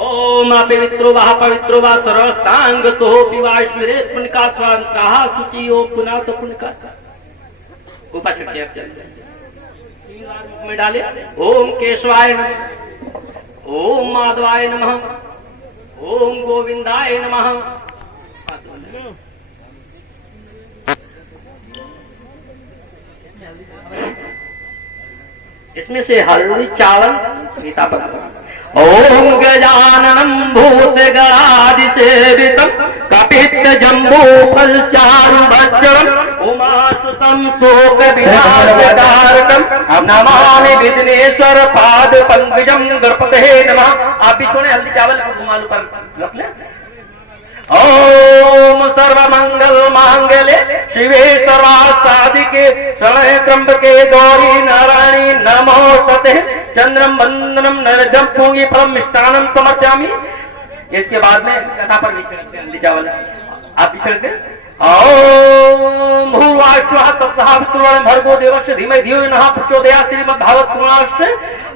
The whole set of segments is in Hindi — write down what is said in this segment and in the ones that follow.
ओम पवित्रो वा पवित्रो वा सर्वस्तांग तो पिवाश्वरे पुण्यका स्वांतः शुचि ओ पुनः तो पुण्यका ऊपर छटके आप चलते में डाले। ओम केशवाय नमः, ओम माधवाय नमः, ओम गोविंदाय नमः। इसमें से हल्दी चावल गीता पर। ओम गजाननम भूत गणादि सेवितम कपित्त जम्बू फल चारु भक्षणम उमासुतम शोक विनाशकारकम नमामि विघ्नेश्वर पाद पंकजम गणपतये नमः। आप भी छोड़े हल्दी चावल रुमाल पर रख ले। ओम सर्वमंगल मांगल्ये शिवे सर्वासाधिके शरण्ये त्र्यंबके गौरी नारायणी नमोस्तुते चंद्रम वंदनम नरजम पूंगी फलम मिष्टान्नम समर्पयामि। इसके बाद में कथा पर हल्दी चावल आप भी छिड़के। ओम भूर्वाश्वः तत्सवितुर्वरेण्यं भर्गो देवस्य धीमहि धियो यो नः प्रचोदयात्। श्रीमद्भागवत पुराणास्य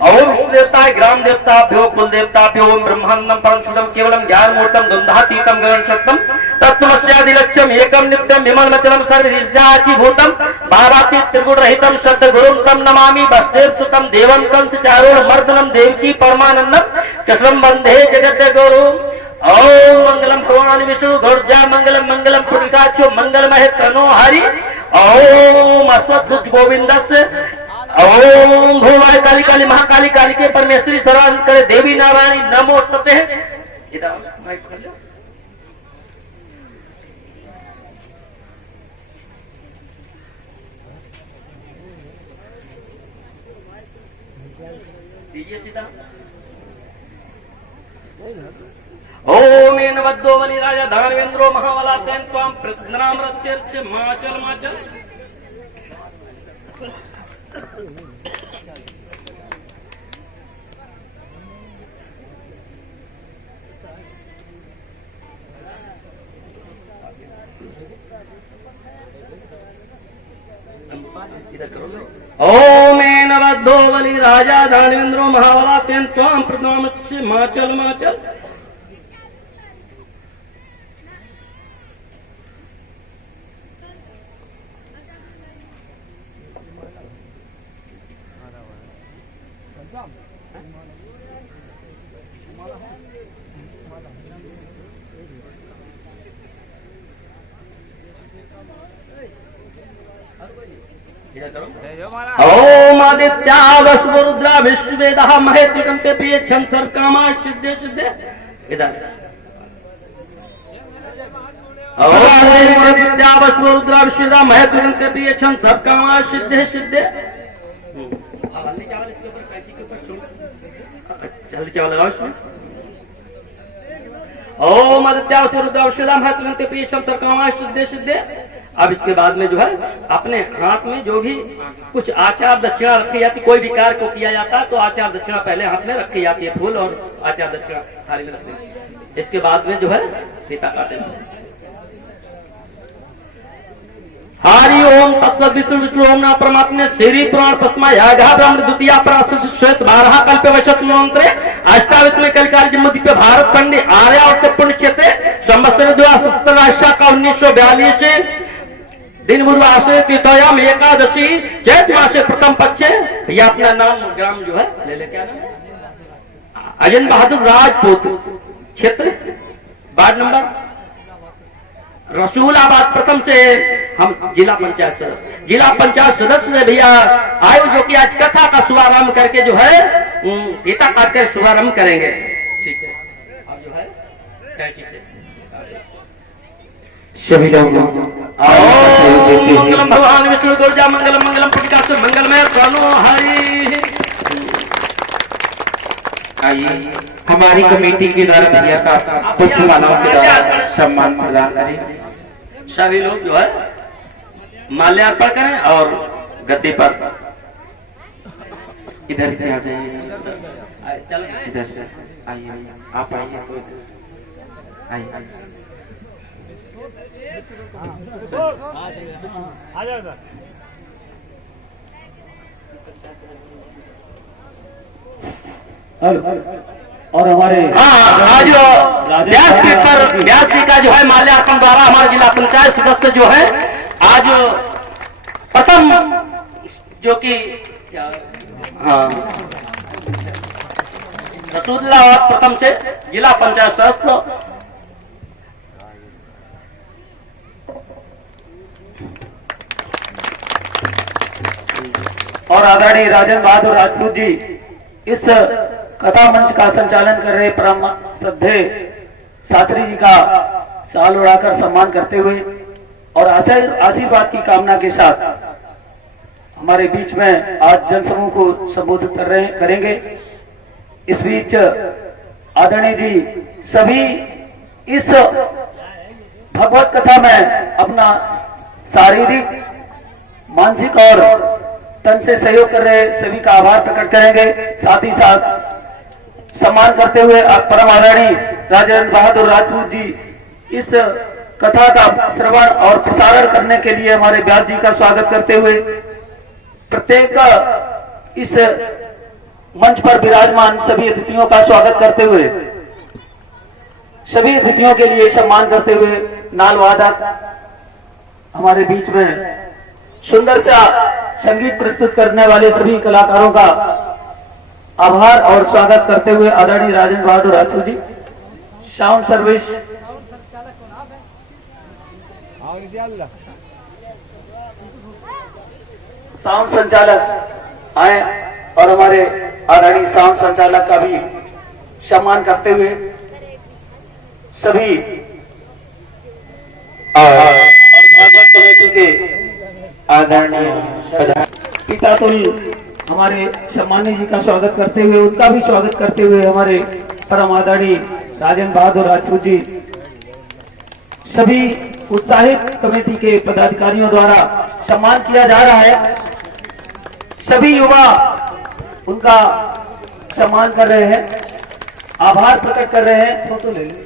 ओम विष्णु देवताय ग्राम देवताभ्यो कुल देवताभ्यो ओम ब्रह्मांडं परम शुद्धं केवलं ज्ञानमूर्तं द्वन्द्वातीतं गगनसत्तं तत्त्वमस्यादिलक्ष्यम् एकं नित्यं विमलमचलं सर्वदेशाचीभूतं भावातीत त्रिगुणरहितं सद्गुरुं तं नमामि। वसुदेव सुतं देवं कंसचारूढ मर्दनं देवकी परमानन्दं कृष्णं वन्दे जगद्गुरुम्। ओम मंगलम भगवान विष्णु ध्वजा मंगलम मंगलम पुण्यकाक्षो मंगलमय तनो हरि। ओम अस्मत् गोविंदस्य। ओम भूवाय काली काली महाकाली काली के परमेश्वरी सर्वांत करे देवी नारायणी नमोस्तुते। दीजिए सीता। ओम नवद्दो बलि राजा धानवेंद्रो महावला तेन त्वां प्रज्ञाम रत्यस्य माचल माचल। ओम नवद्दो बलि राजा धानवेंद्रो महावला तेन त्वां प्रज्ञाम रत्यस्य माचल माचल। ओम आदित्या वसुरुद्रा विश्वेदः महेत्रिकंते प्रियच्छं सर्वकामा सिद्धे सिद्धे। इधर ओम आदित्या वसुरुद्रा विश्वेदः महेत्रिकंते प्रियच्छं सर्वकामा सिद्धे सिद्धे। हल्दी चावल इसके ऊपर कैंची के ऊपर छोड़ हल्दी चावल लगाओ इसमें। ओम आदित्या वसुरुद्रा विश्वेदः महेत्रिकंते प्रियच्छं सर्वकामा सिद्धे सिद्धे। अब इसके बाद में जो है अपने हाथ में जो भी कुछ आचार दक्षिणा रखी जाती, कोई भी कार्य को किया जाता है तो आचार दक्षिणा पहले हाथ में रखी जाती है, फूल और आचार दक्षिणा थाली में रखते। इसके बाद में जो है फीता काटे। हरि ओम तत्व विष्णु विष्णु ओम ना परमात्मा श्री पुराण पस्मा यागा ब्रह्म द्वितीय प्राचीन श्वेत 12 कल्प वशत मंत्रे अष्टावित में कलकार जम्मू पे भारत खंडी आर्या और पुण्य क्षेत्र संवत्सर 2017 का 1942 दिन बुधवार से तृतीयाम एकादशी चैत मास से प्रथम पक्ष। भैया अपना नाम ग्राम जो है ले ले, क्या नाम? अजन बहादुर राजपूत, क्षेत्र वार्ड नंबर रसूलाबाद। प्रथम से हम जिला पंचायत सदस्य से भैया आयु जो कि आज कथा का शुभारंभ करके जो है गीता पाठ कर शुभारंभ करेंगे। ठीक है, अब जो है से सभी लोग मंगलम भगवान विष्णु दुर्गा मंगलम मंगलम पुण्यकाक्ष मंगलमय प्रणो हरि। आइए हमारी कमेटी के द्वारा भैया का पुष्पमालाओं के द्वारा सम्मान प्रदान करें। सभी लोग जो है माल्यार्पण करें और गद्दे पर इधर से आ जाइए, इधर से आइए, आप आइए, आइए और हमारे आज व्यास जी का जो है माल्यार्पण द्वारा हमारे जिला पंचायत सदस्य जो है आज प्रथम जो कि रसूलुल्लाह प्रथम से जिला पंचायत सदस्य और आदरणीय राजेंद्र बहादुर राजपूत जी इस कथा मंच का संचालन कर रहे परम श्रद्धेय शास्त्री जी का शाल उड़ाकर सम्मान करते हुए और आशीर्वाद की कामना के साथ हमारे बीच में आज जनसमूह को संबोधित करेंगे। इस बीच आदरणीय जी सभी इस भगवत कथा में अपना शारीरिक मानसिक और तन से सहयोग कर रहे सभी का आभार प्रकट करेंगे। साथ ही साथ सम्मान करते हुए परम आदरणीय राजेंद्र बहादुर राजपूत जी इस कथा का श्रवण और प्रसारण करने के लिए हमारे व्यास जी का स्वागत करते हुए प्रत्येक इस मंच पर विराजमान सभी अतिथियों का स्वागत करते हुए सभी अतिथियों के लिए सम्मान करते हुए नाल वादक हमारे बीच में सुंदर सा संगीत प्रस्तुत करने वाले सभी कलाकारों का आभार और स्वागत करते हुए आदरणीय राजेंद्र बहादुर Rajput ji sound service sound संचालक आए और हमारे आदरणीय साउंड संचालक का भी सम्मान करते हुए सभी और भागवत कमेटी के आदरणीय पितातुल हमारे सम्मानी जी का स्वागत करते हुए उनका भी स्वागत करते हुए हमारे परम आदरणीय राजेंद्र बहादुर राजपूत जी सभी उत्साहित कमेटी के पदाधिकारियों द्वारा सम्मान किया जा रहा है। सभी युवा उनका सम्मान कर रहे हैं, आभार प्रकट कर रहे हैं। फोटो ले लीजिए।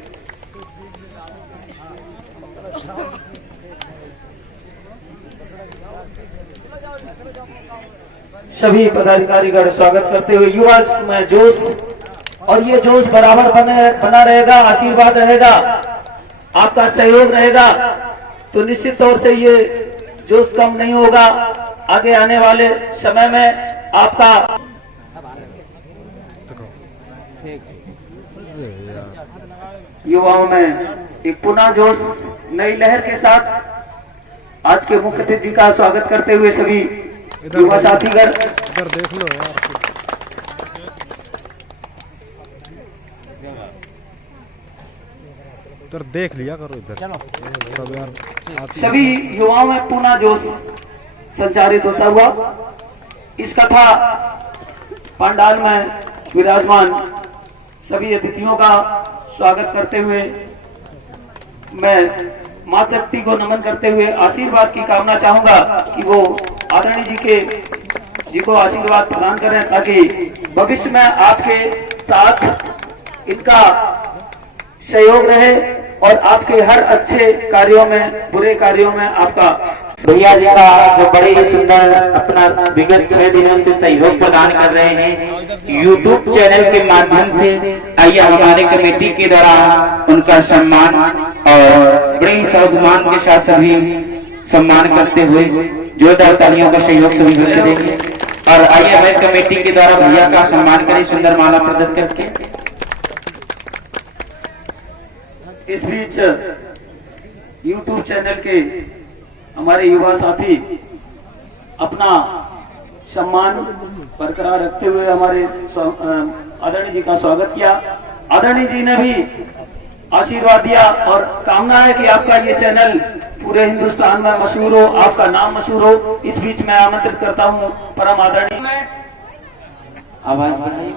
सभी पदाधिकारीगण स्वागत करते हुए युवा में जोश और ये जोश बराबर बना रहेगा, आशीर्वाद रहेगा, आपका सहयोग रहेगा तो निश्चित तौर से ये जोश कम नहीं होगा। आगे आने वाले समय में आपका युवाओं में एक पुनः जोश नई लहर के साथ आज के मुख्य अतिथि का स्वागत करते हुए सभी युवा साथीगण इधर देख लो यार, इधर देख लिया करो इधर सब यार। सभी युवाओं में पुनः जोश संचारित होता हुआ इस कथा पंडाल में विराजमान सभी अतिथियों का स्वागत करते हुए मैं मां शक्ति को नमन करते हुए आशीर्वाद की कामना चाहूंगा कि वो आदरणीय जी को आशीर्वाद प्रदान करें ताकि भविष्य में आपके साथ इनका सहयोग रहे और आपके हर अच्छे कार्यों में बुरे कार्यों में आपका भैया जी का जो बड़े ही सुंदर अपना विगत 6 दिनों से सहयोग प्रदान कर रहे हैं YouTube चैनल के माध्यम से। आइए हमारे कमेटी के द्वारा उनका सम्मान और बड़े ही सम्मान के साथ सभी सम्मान करते हुए जोरदार तालियों का सहयोग सभी करके देंगे। और आइए हमारे कमेटी के द्वारा भैया का सम्मान करें सुंदर माला प्रदत्त करके। इस बीच YouTube चैनल के हमारे युवा साथी अपना सम्मान बरकरार रखते हुए हमारे आदरणीय जी का स्वागत किया। आदरणीय जी ने भी आशीर्वाद दिया और कामना है कि आपका ये चैनल पूरे हिंदुस्तान में मशहूर हो, आपका नाम मशहूर हो। इस बीच मैं आमंत्रित करता हूँ परम आदरणीय आवाज बढ़ाइए,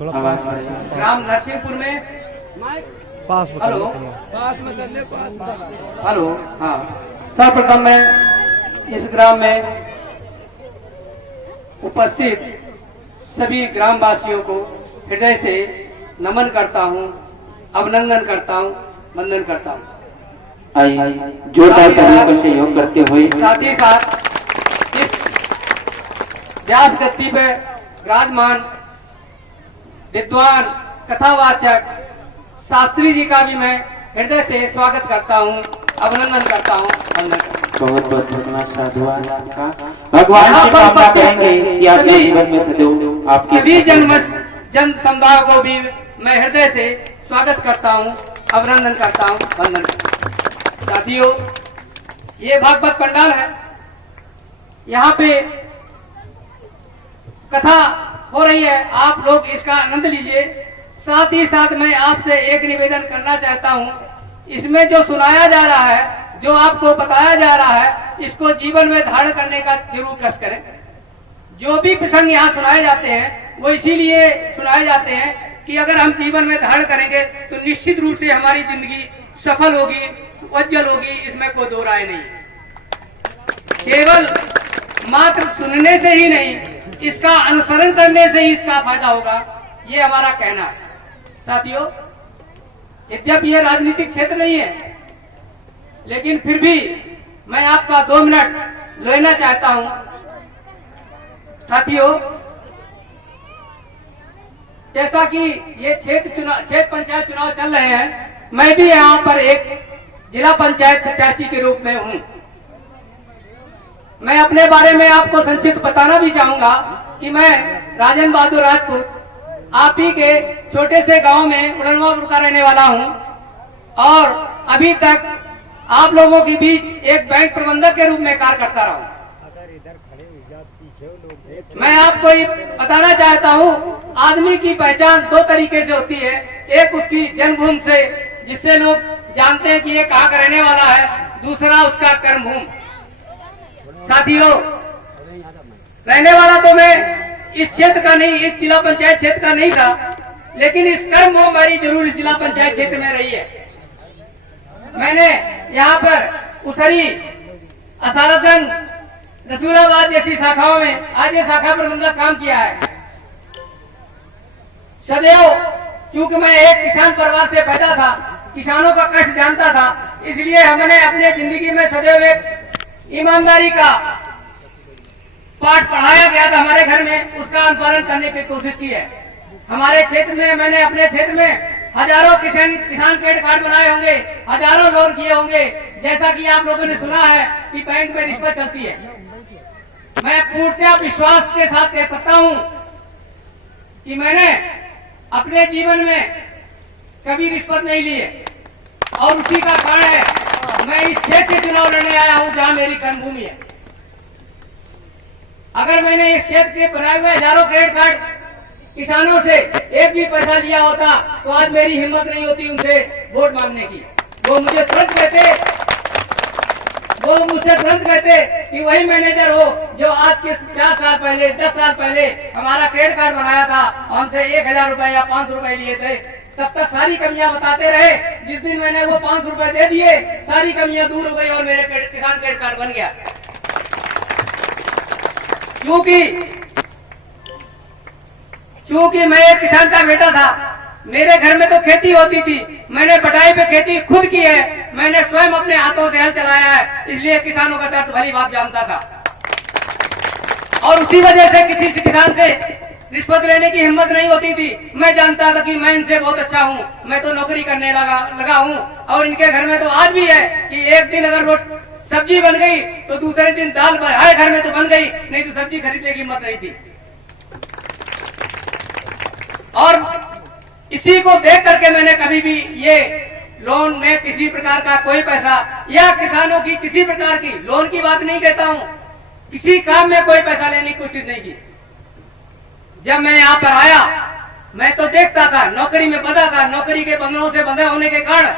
थोड़ा आवाज बढ़ाइए। ग्राम नरसिंहपुर में पास में हेलो हेलो हाँ, सर्वप्रथम मैं इस ग्राम में उपस्थित सभी ग्रामवासियों को हृदय से नमन करता हूँ, अभिनंदन करता हूँ, वंदन करता हूँ। आइए जोरदार तालियों का सहयोग करते हुए साथ ही साथ इस व्यास गद्दी पे विराजमान विद्वान कथावाचक शास्त्री जी का भी मैं हृदय से स्वागत करता हूँ, अभिनंदन करता हूँ। बहुत बहुत धन्यवाद साधुवाद आपका। भगवान से कामना करेंगे कि आपके जीवन में सदैव आपकी सभी जन समुदाय को भी मैं हृदय से स्वागत करता हूँ, अभिनंदन करता हूँ, वंदन। साथियों, ये भागवत पंडाल है, यहाँ पे कथा हो रही है, आप लोग इसका आनंद लीजिए। साथ ही साथ मैं आपसे एक निवेदन करना चाहता हूँ, इसमें जो सुनाया जा रहा है, जो आपको बताया जा रहा है, इसको जीवन में धारण करने का जरूर कष्ट करें। जो भी प्रसंग यहाँ सुनाए जाते हैं वो इसीलिए सुनाए जाते हैं कि अगर हम जीवन में धारण करेंगे तो निश्चित रूप से हमारी जिंदगी सफल होगी, उज्जवल होगी, इसमें कोई दो राय नहीं। केवल मात्र सुनने से ही नहीं, इसका अनुसरण करने से ही इसका फायदा होगा, ये हमारा कहना है। साथियों, यद्यपि ये राजनीतिक क्षेत्र नहीं है, लेकिन फिर भी मैं आपका 2 मिनट लेना चाहता हूं। साथियों, जैसा कि ये क्षेत्र पंचायत चुनाव चल रहे हैं, मैं भी यहाँ पर एक जिला पंचायत प्रत्याशी के रूप में हूँ। मैं अपने बारे में आपको संक्षिप्त बताना भी चाहूंगा कि मैं राजेंद्र बहादुर राजपूत आप ही के छोटे से गांव में उड़नवापुर का रहने वाला हूं और अभी तक आप लोगों के बीच एक बैंक प्रबंधक के रूप में कार्य करता रहा हूं। मैं आपको ये बताना चाहता हूं, आदमी की पहचान 2 तरीके से होती है। एक उसकी जन्मभूमि से, जिससे लोग जानते हैं कि ये कहाँ का रहने वाला है, दूसरा उसका कर्मभूमि। साथियों, रहने वाला तो मैं इस क्षेत्र का नहीं, इस जिला पंचायत क्षेत्र का नहीं था, लेकिन इस कर्मभूमि मेरी जरूर इस जिला पंचायत क्षेत्र में रही है। मैंने यहाँ पर उसरी, असारतगंज, रसूलाबाद जैसी शाखाओं में आज ये शाखा प्रबंधक काम किया है। सदैव चूंकि मैं एक किसान परिवार से पैदा था, किसानों का कष्ट जानता था, इसलिए हमने अपने जिंदगी में सदैव एक ईमानदारी का पाठ पढ़ाया गया था हमारे घर में, उसका अनुपालन करने की कोशिश की है। हमारे क्षेत्र में, मैंने अपने क्षेत्र में हजारों किसान क्रेडिट कार्ड बनाए होंगे, हजारों लोन किए होंगे। जैसा कि आप लोगों ने सुना है कि बैंक में रिश्वत चलती है, मैं पूर्णतः विश्वास के साथ कह सकता हूं कि मैंने अपने जीवन में कभी रिश्वत नहीं ली है और उसी का कारण है मैं इस क्षेत्र से चुनाव लड़ने आया हूं जहां मेरी कर्मभूमि है। अगर मैंने इस क्षेत्र के बनाए हुए हजारों क्रेडिट कार्ड किसानों से एक भी पैसा लिया होता तो आज मेरी हिम्मत नहीं होती उनसे वोट मांगने की। वो मुझसे तुरंत कहते कि वही मैनेजर हो जो आज के 4 साल पहले, 10 साल पहले हमारा क्रेडिट कार्ड बनाया था, हमसे 1000 रुपए या 500 रुपए लिए थे। तब तक सारी कमियां बताते रहे। जिस दिन मैंने वो 500 रुपए दे दिए, सारी कमियां दूर हो गई और मेरे किसान क्रेडिट कार्ड बन गया। क्योंकि मैं एक किसान का बेटा था, मेरे घर में तो खेती होती थी, मैंने बटाई पे खेती खुद की है, मैंने स्वयं अपने हाथों से हल चलाया है, इसलिए किसानों का दर्द भली बात जानता था। और उसी वजह से किसी किसान से रिश्वत लेने की हिम्मत नहीं होती थी। मैं जानता था कि मैं इनसे बहुत अच्छा हूँ, मैं तो नौकरी करने लगा हूँ। और इनके घर में तो आज भी है कि एक दिन अगर सब्जी बन गई तो दूसरे दिन दाल हर घर में तो बन गई, नहीं तो सब्जी खरीदने की हिम्मत नहीं थी। और इसी को देख करके मैंने कभी भी ये लोन में किसी प्रकार का कोई पैसा या किसानों की किसी प्रकार की लोन की बात नहीं कहता हूं, किसी काम में कोई पैसा लेने की कोशिश नहीं की। जब मैं यहाँ पर आया, मैं तो देखता था, नौकरी में बंधा था, नौकरी के बंधनों से बंधे होने के कारण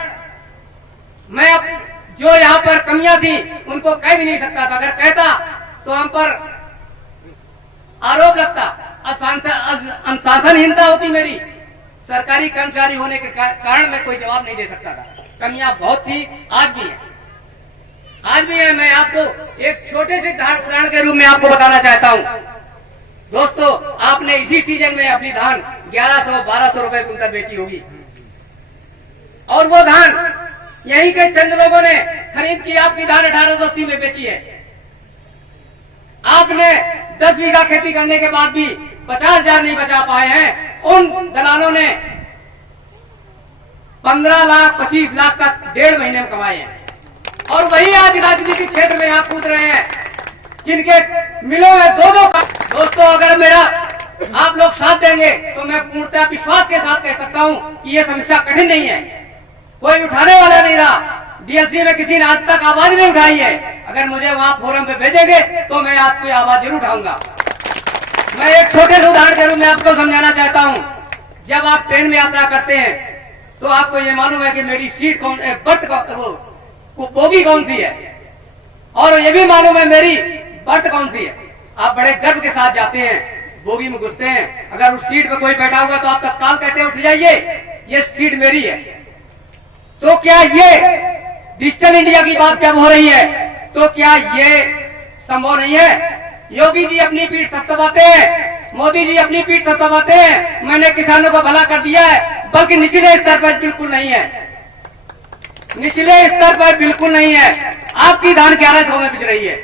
मैं जो यहाँ पर कमियां थी उनको कह भी नहीं सकता था। अगर कहता तो हम पर आरोप लगता, अनुशासनहीनता होती मेरी, सरकारी कर्मचारी होने के कारण मैं कोई जवाब नहीं दे सकता था। कमियां बहुत थी, आज भी है। मैं आपको एक छोटे से उदाहरण के रूप में आपको बताना चाहता हूं। दोस्तों, आपने इसी सीजन में अपनी धान 1100-1200 रुपए कुंटल बेची होगी, और वो धान यहीं के चंद लोगों ने खरीद की आपकी धान 1880 में बेची है। आपने 10 बीघा खेती करने के बाद भी 50,000 नहीं बचा पाए हैं, उन दलालों ने 15 लाख 25 लाख का 1.5 महीने में कमाए हैं, और वही आज राजनीतिक क्षेत्र में यहाँ कूद रहे हैं जिनके मिलों में 2-2 का। दोस्तों, अगर मेरा आप लोग साथ देंगे तो मैं पूर्णतः विश्वास के साथ कह सकता हूँ कि ये समस्या कठिन नहीं है, कोई उठाने वाला नहीं रहा। डीएलसी में किसी ने आज तक आवाज नहीं उठाई है। अगर मुझे वहां फोरम पे भेजेंगे तो मैं आपकी आवाज जरूर उठाऊंगा। मैं एक छोटे से उदाहरण के रूप में आपको समझाना चाहता हूं। जब आप ट्रेन में यात्रा करते हैं तो आपको ये मालूम है कि मेरी सीट कौन, बर्थ वो बोगी कौन सी है, और ये भी मालूम है मेरी बर्थ कौन सी है। आप बड़े गर्व के साथ जाते हैं, बोगी में घुसते हैं, अगर उस सीट पे कोई बैठा हुआ तो आप तत्काल कहते हैं उठ जाइए, ये सीट मेरी है। तो क्या ये डिजिटल इंडिया की बात जब हो रही है तो क्या ये संभव नहीं है? योगी जी अपनी पीठ थपथपाते हैं, मोदी जी अपनी पीठ थपथपाते हैं, मैंने किसानों को भला कर दिया है, बल्कि निचले स्तर पर बिल्कुल नहीं है, निचले स्तर पर बिल्कुल नहीं है। आपकी धान 1100 में बिक रही है।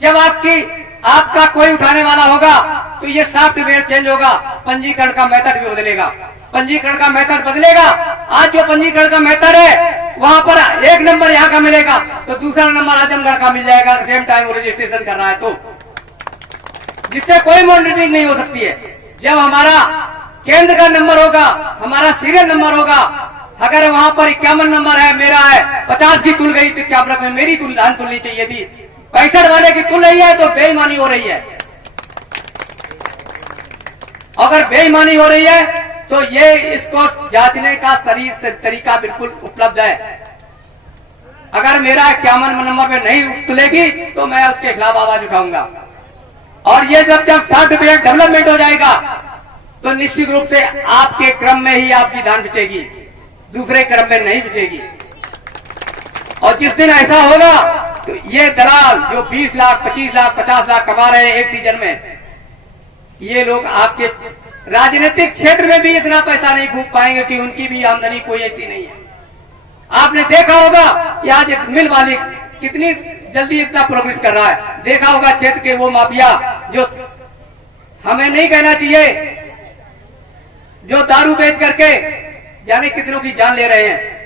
जब आपका कोई उठाने वाला होगा तो ये सॉफ्टवेयर चेंज होगा, पंजीकरण का मेथड भी बदलेगा, पंजीकरण का मेथड बदलेगा। आज जो पंजीकरण का मेथड है वहां पर एक नंबर यहाँ का मिलेगा तो दूसरा नंबर आजमगढ़ का मिल जाएगा, सेम टाइम वो रजिस्ट्रेशन कर रहा है, तो जिससे कोई मॉनिटरिंग नहीं हो सकती है। जब हमारा केंद्र का नंबर होगा, हमारा सीरियल नंबर होगा, अगर वहां पर 51 नंबर है, मेरा है, 50 की तुल गई तो क्या में मेरी धान तुलनी चाहिए थी, 65 वाले की तुल रही है तो बेईमानी हो रही है। अगर बेईमानी हो रही है तो ये इसको जांचने का सही तरीका बिल्कुल उपलब्ध है। अगर मेरा 51 नंबर पे नहीं तुलेगी तो मैं उसके खिलाफ आवाज उठाऊंगा। और ये जब सॉफ्टवेयर डेवलपमेंट हो जाएगा तो निश्चित रूप से आपके क्रम में ही आपकी धान बिचेगी, दूसरे क्रम में नहीं बिचेगी। और जिस दिन ऐसा होगा तो ये दलाल जो 20 लाख 25 लाख 50 लाख कमा रहे हैं एक सीजन में, ये लोग आपके राजनीतिक क्षेत्र में भी इतना पैसा नहीं फूंक पाएंगे कि उनकी भी आमदनी कोई ऐसी नहीं है। आपने देखा होगा कि आज एक मिल मालिक कितनी जल्दी इतना प्रोग्रेस कर रहा है। देखा होगा क्षेत्र के वो माफिया जो हमें नहीं कहना चाहिए, जो दारू बेच करके जाने कितनों की जान ले रहे हैं,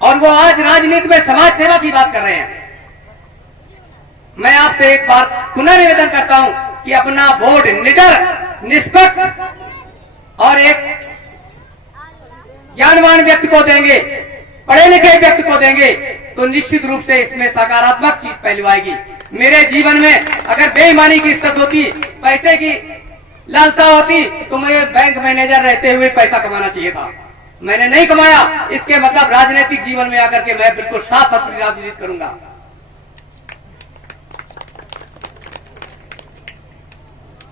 और वो आज राजनीति में समाज सेवा की बात कर रहे हैं। मैं आपसे एक बार पुनः निवेदन करता हूं कि अपना वोट निडर, निष्पक्ष और एक ज्ञानवान व्यक्ति को देंगे, पढ़े लिखे व्यक्ति को देंगे तो निश्चित रूप से इसमें सकारात्मक चीज पहलू आएगी। मेरे जीवन में अगर बेईमानी की स्थिति होती, पैसे की लालसा होती तो मुझे बैंक मैनेजर रहते हुए पैसा कमाना चाहिए था, मैंने नहीं कमाया। इसके मतलब राजनीतिक जीवन में आकर के मैं बिल्कुल साफ राजनीति करूंगा।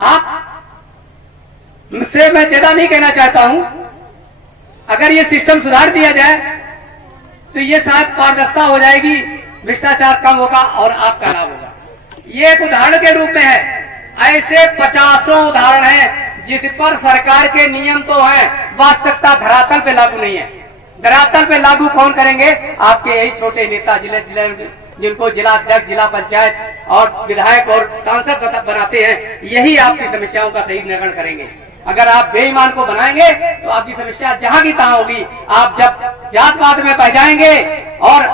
आप से मैं ज्यादा नहीं कहना चाहता हूं। अगर ये सिस्टम सुधार दिया जाए तो ये शायद पारदर्शिता हो जाएगी, भ्रष्टाचार कम होगा और आपका लाभ होगा। ये एक उदाहरण के रूप में है, ऐसे 50 उदाहरण हैं जिस पर सरकार के नियम तो हैं, वास्तविकता धरातल पे लागू नहीं है। धरातल पे लागू कौन करेंगे? आपके यही छोटे नेता, जिनको जिला अध्यक्ष, जिला पंचायत और विधायक और सांसद बनाते हैं, यही आपकी समस्याओं का सही निराकरण करेंगे। अगर आप बेईमान को बनाएंगे तो आपकी समस्या जहां की तहां होगी। आप जब जात पात में पै जाएंगे और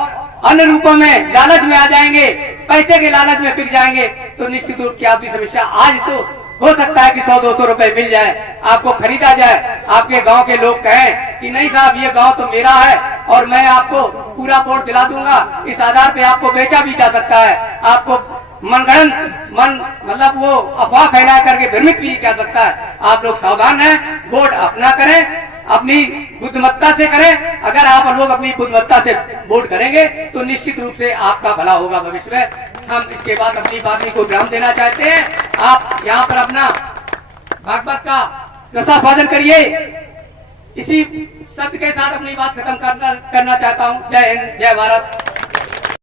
अन्य रूपों में लालच में आ जाएंगे, पैसे के लालच में बिक जाएंगे तो निश्चित रूप से आपकी समस्या आज तो हो सकता है कि 100-200 रुपए मिल जाए, आपको खरीदा जाए, आपके गांव के लोग कहें कि नहीं साहब ये गांव तो मेरा है और मैं आपको पूरा वोट दिला दूंगा, इस आधार पे आपको बेचा भी जा सकता है, आपको मतलब वो अफवाह फैला करके भ्रमित भी किया सकता है। आप लोग सावधान हैं, वोट अपना करें, अपनी बुद्धिमत्ता से करें। अगर आप लोग अपनी बुद्धिमत्ता से वोट करेंगे तो निश्चित रूप से आपका भला होगा भविष्य में। हम इसके बाद अपनी बात को विराम देना चाहते हैं। आप यहाँ पर अपना भागवत का रसास्वादन करिए। इसी शब्द के साथ अपनी बात खत्म करना चाहता हूँ। जय हिंद, जय भारत।